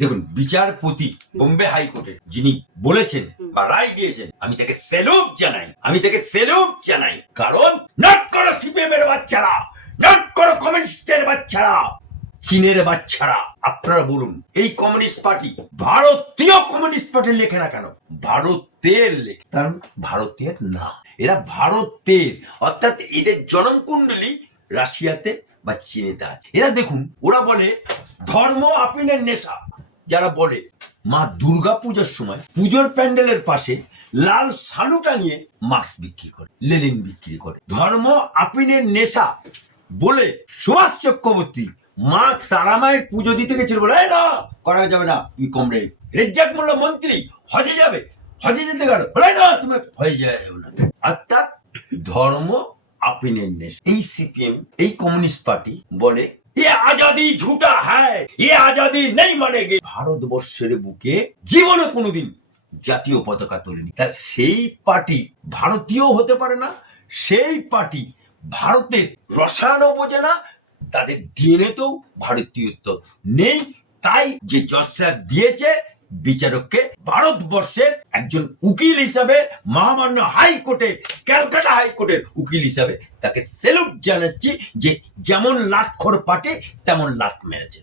দেখুন, বিচারপতি বোম্বে হাইকোর্টের যিনি বলেছেন বা রায় দিয়েছেন, আমি তাকে স্যালুট জানাই, কারণ নট করো সিপিএম এর বাচ্চারা, নট করো কমিউনিস্টের বাচ্চারা, চীনের বাচ্চারা। আপনারা বলুন, এই কমিউনিস্ট পার্টি ভারতীয় কমিউনিস্ট পার্টি লেখে না কেন? ভারতের লেখে, কারণ ভারতের না, এরা ভারতের, অর্থাৎ এদের জন্মকুণ্ডলী রাশিয়াতে বা চীনেতে আছে। এরা দেখুন, ওরা বলে ধর্ম আপিনের নেশা। যারা বলে মা দুর্গা পূজার সময় পুজোর প্যান্ডেলের পাশে লাল শালু টাঙিয়ে মাস্ক বিক্রি করে, লেলিন বিক্রি করে, ধর্ম আপিনের নেশা বলে সুভাষ চক্রবর্তী মা তারা মায়ের পুজো দিতে গেছিল, বলে না করা যাবে না, তুমি কমরেড। রেজ্জাক মোল্লা মন্ত্রী হজে যাবে, হজে যেতে গেল, বলে না তুমি হজে যাবে না। অর্থাৎ ধর্ম আপিনের নেশা। এই সিপিএম, এই কমিউনিস্ট পার্টি বলে ये आजादी झूठा है, ये आजादी नहीं मानेगे। ভারতবর্ষের বুকে জীবনে কোনোদিন জাতীয় পতাকা তোলেনি। তা সেই পার্টি ভারতীয় হতে পারে না, সেই পার্টি ভারতের রসায়নও বোঝে না, তাদের ডিএনএতেও ভারতীয়ত্ব নেই। তাই যে জজ সাহেব দিয়েছে বিচারককে ভারতবর্ষের একজন উকিল হিসাবে, মহামান্য হাইকোর্টে, ক্যালকাটা হাইকোর্টের উকিল হিসাবে তাকে স্যালুট জানাচ্ছি, যে যেমন লাতখোর পার্টি তেমন লাত মেরেছে।